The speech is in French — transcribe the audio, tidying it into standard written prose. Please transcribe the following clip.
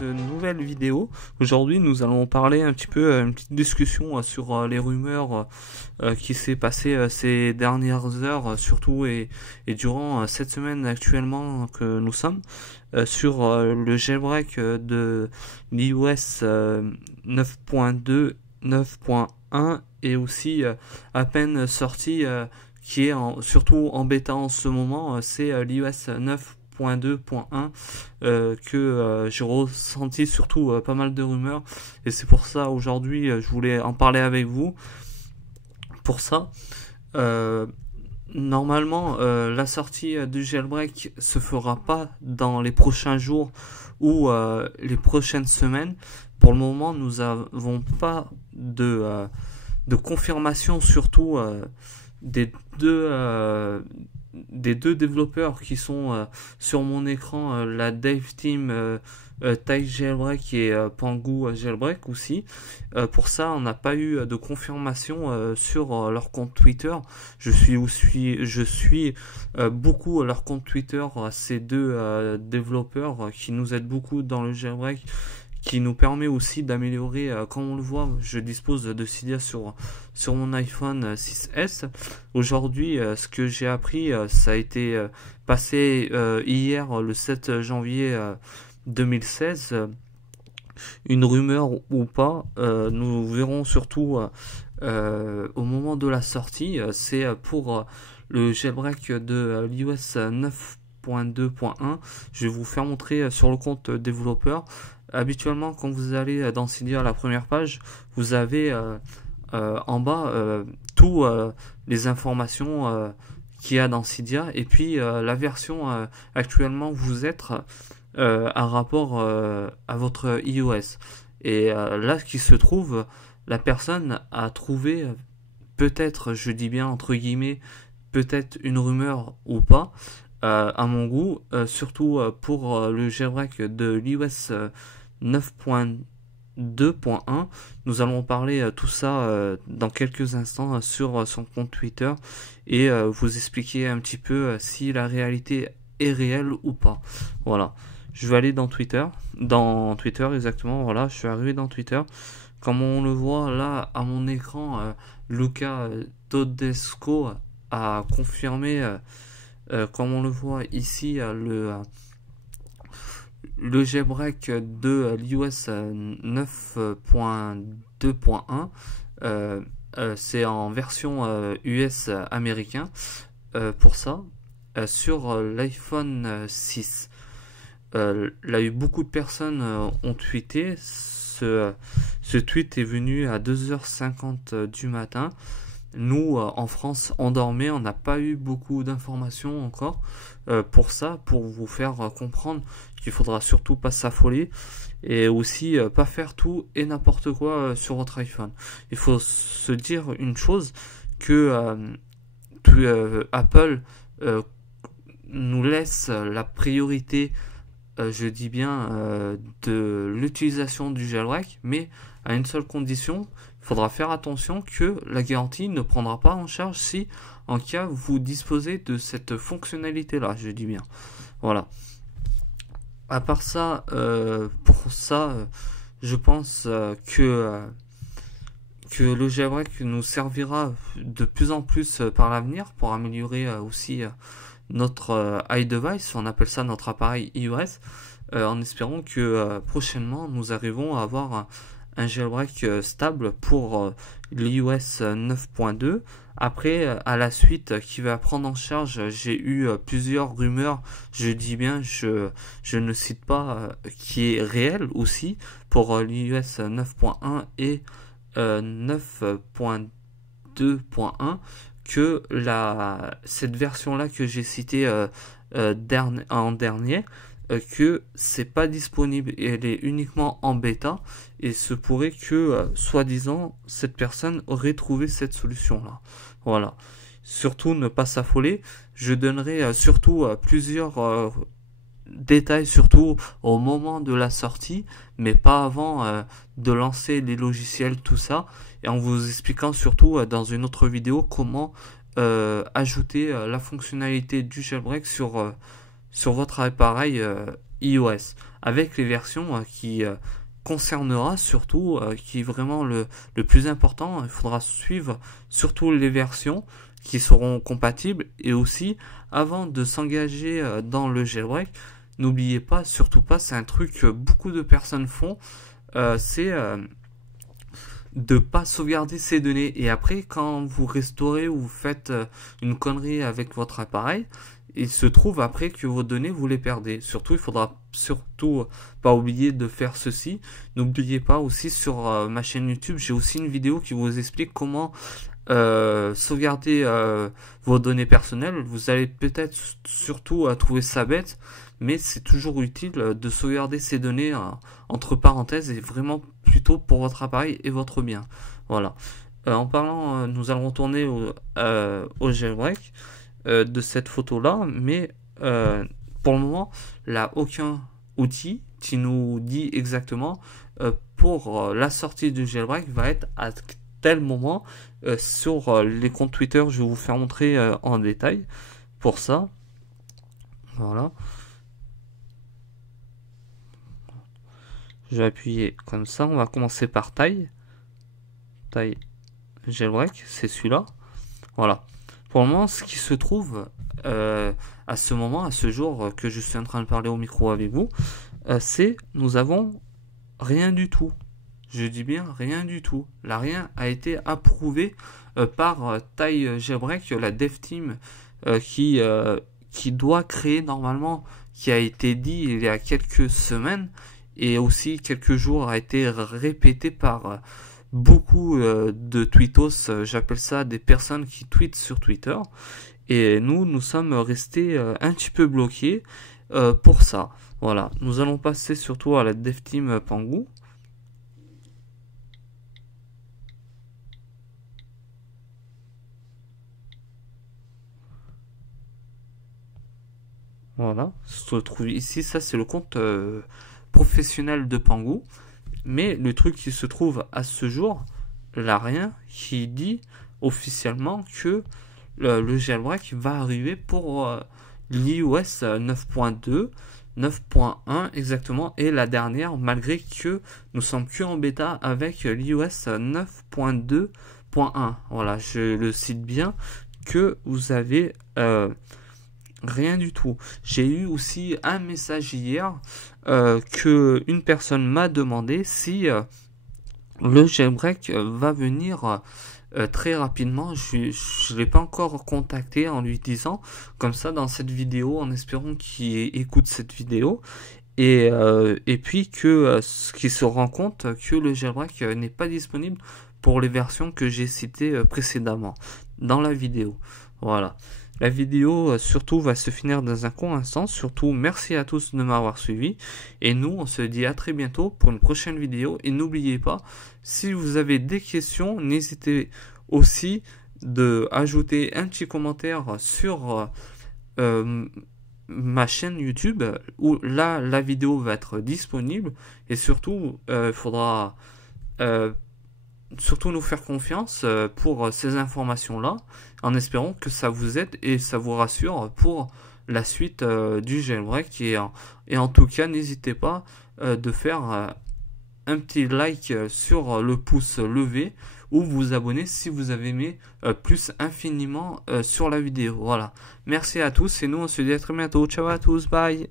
cette nouvelle vidéo. Aujourd'hui, nous allons parler un petit peu, une petite discussion sur les rumeurs qui s'est passé ces dernières heures, surtout et durant cette semaine actuellement que nous sommes, sur le jailbreak de l'iOS 9.2, 9.1 et aussi à peine sorti, qui est surtout en bêta en ce moment, c'est l'iOS 9.2.1 que j'ai ressenti surtout pas mal de rumeurs, et c'est pour ça aujourd'hui je voulais en parler avec vous. Pour ça, normalement la sortie du jailbreak se fera pas dans les prochains jours ou les prochaines semaines. Pour le moment, nous n'avons pas de confirmation, surtout des deux développeurs qui sont sur mon écran, la Dev Team Thai Jailbreak et Pangu Jailbreak aussi. Pour ça, on n'a pas eu de confirmation sur leur compte Twitter. Je suis beaucoup leur compte Twitter, ces deux développeurs qui nous aident beaucoup dans le jailbreak, qui nous permet aussi d'améliorer, comme on le voit, je dispose de Cydia sur mon iPhone 6S. Aujourd'hui, ce que j'ai appris, ça a été passé hier, le 7 janvier 2016. Une rumeur ou pas, nous verrons surtout au moment de la sortie. C'est pour le jailbreak de l'iOS 9.2.1. Je vais vous faire montrer sur le compte développeur. Habituellement, quand vous allez dans Cydia, la première page, vous avez en bas toutes les informations qu'il y a dans Cydia, et puis la version actuellement vous êtes à rapport à votre iOS. Et là, ce qui se trouve, la personne a trouvé, peut-être, je dis bien entre guillemets, peut-être une rumeur ou pas, à mon goût, surtout pour le jailbreak de l'iOS 9.2.1. Nous allons parler tout ça dans quelques instants sur son compte Twitter, et vous expliquer un petit peu si la réalité est réelle ou pas. Voilà. Je vais aller dans Twitter exactement. Voilà, je suis arrivé dans Twitter. Comme on le voit là à mon écran, Luca Todesco a confirmé, comme on le voit ici, le jailbreak de l'iOS 9.2.1. C'est en version US américain, pour ça, sur l'iPhone 6. Là, eu beaucoup de personnes ont tweeté. Ce tweet est venu à 2h50 du matin. Nous, en France, on dormait, on n'a pas eu beaucoup d'informations encore. Pour ça, pour vous faire comprendre qu'il faudra surtout pas s'affoler, et aussi pas faire tout et n'importe quoi sur votre iPhone. Il faut se dire une chose, que Apple nous laisse la priorité, je dis bien, de l'utilisation du jailbreak, mais à une seule condition. Il faudra faire attention que la garantie ne prendra pas en charge si en cas vous disposez de cette fonctionnalité là, je dis bien. Voilà. À part ça, pour ça, je pense que le jailbreak nous servira de plus en plus par l'avenir pour améliorer aussi notre iDevice. On appelle ça notre appareil iOS, en espérant que prochainement nous arrivons à avoir un jailbreak stable pour l'iOS 9.2. Après, à la suite, qui va prendre en charge, j'ai eu plusieurs rumeurs, je dis bien, je ne cite pas, qui est réel aussi, pour l'iOS 9.1 et 9.2.1, que cette version-là que j'ai citée en dernier, que c'est pas disponible, et elle est uniquement en bêta, et se pourrait que soi-disant cette personne aurait trouvé cette solution là. Voilà, surtout ne pas s'affoler. Je donnerai surtout plusieurs détails, surtout au moment de la sortie, mais pas avant de lancer les logiciels, tout ça, et en vous expliquant surtout dans une autre vidéo comment ajouter la fonctionnalité du jailbreak sur votre appareil iOS, avec les versions qui concernera surtout, qui est vraiment le plus important. Il faudra suivre surtout les versions qui seront compatibles, et aussi avant de s'engager dans le jailbreak, n'oubliez pas, surtout pas, c'est un truc que beaucoup de personnes font, c'est de pas sauvegarder ces données, et après quand vous restaurez ou vous faites une connerie avec votre appareil, il se trouve après que vos données vous les perdez. Surtout, il faudra surtout pas oublier de faire ceci. N'oubliez pas aussi, sur ma chaîne YouTube, j'ai aussi une vidéo qui vous explique comment sauvegarder vos données personnelles. Vous allez peut-être surtout trouver ça bête, mais c'est toujours utile de sauvegarder ces données entre parenthèses, et vraiment plutôt pour votre appareil et votre bien. Voilà. En parlant, nous allons retourner au jailbreak de cette photo là, mais pour le moment là, aucun outil qui nous dit exactement pour la sortie du jailbreak va être à tel moment. Sur les comptes Twitter, je vais vous faire montrer en détail pour ça. Voilà, je vais appuyer comme ça. On va commencer par taille jailbreak, c'est celui-là. Voilà. Pour le moment, ce qui se trouve à ce moment, à ce jour que je suis en train de parler au micro avec vous, c'est nous avons rien du tout. Je dis bien rien du tout. Là, rien a été approuvé par Taille Jailbreak, la dev team qui doit créer normalement, qui a été dit il y a quelques semaines, et aussi quelques jours a été répété par beaucoup de tweetos, j'appelle ça des personnes qui tweetent sur Twitter, et nous sommes restés un petit peu bloqués pour ça. Voilà, nous allons passer surtout à la dev team Pangu. Voilà, se trouve ici, ça c'est le compte professionnel de Pangu. Mais le truc qui se trouve à ce jour, là, rien qui dit officiellement que le jailbreak va arriver pour l'iOS 9.2, 9.1 exactement, et la dernière, malgré que nous sommes que en bêta avec l'iOS 9.2.1. Voilà, je le cite bien, que vous avez rien du tout. J'ai eu aussi un message hier que une personne m'a demandé si le jailbreak va venir très rapidement. Je l'ai pas encore contacté en lui disant comme ça dans cette vidéo, en espérant qu'il écoute cette vidéo, et puis que qu'il se rend compte que le jailbreak n'est pas disponible pour les versions que j'ai citées précédemment dans la vidéo. Voilà. La vidéo surtout va se finir dans un court instant. Surtout, merci à tous de m'avoir suivi. Et nous, on se dit à très bientôt pour une prochaine vidéo. Et n'oubliez pas, si vous avez des questions, n'hésitez aussi de ajouter un petit commentaire sur ma chaîne YouTube, où là, la vidéo va être disponible. Et surtout, il faudra surtout nous faire confiance pour ces informations-là, en espérant que ça vous aide et ça vous rassure pour la suite du jailbreak. Et en tout cas, n'hésitez pas de faire un petit like sur le pouce levé, ou vous abonner si vous avez aimé plus infiniment sur la vidéo. Voilà. Merci à tous, et nous on se dit à très bientôt. Ciao à tous, bye.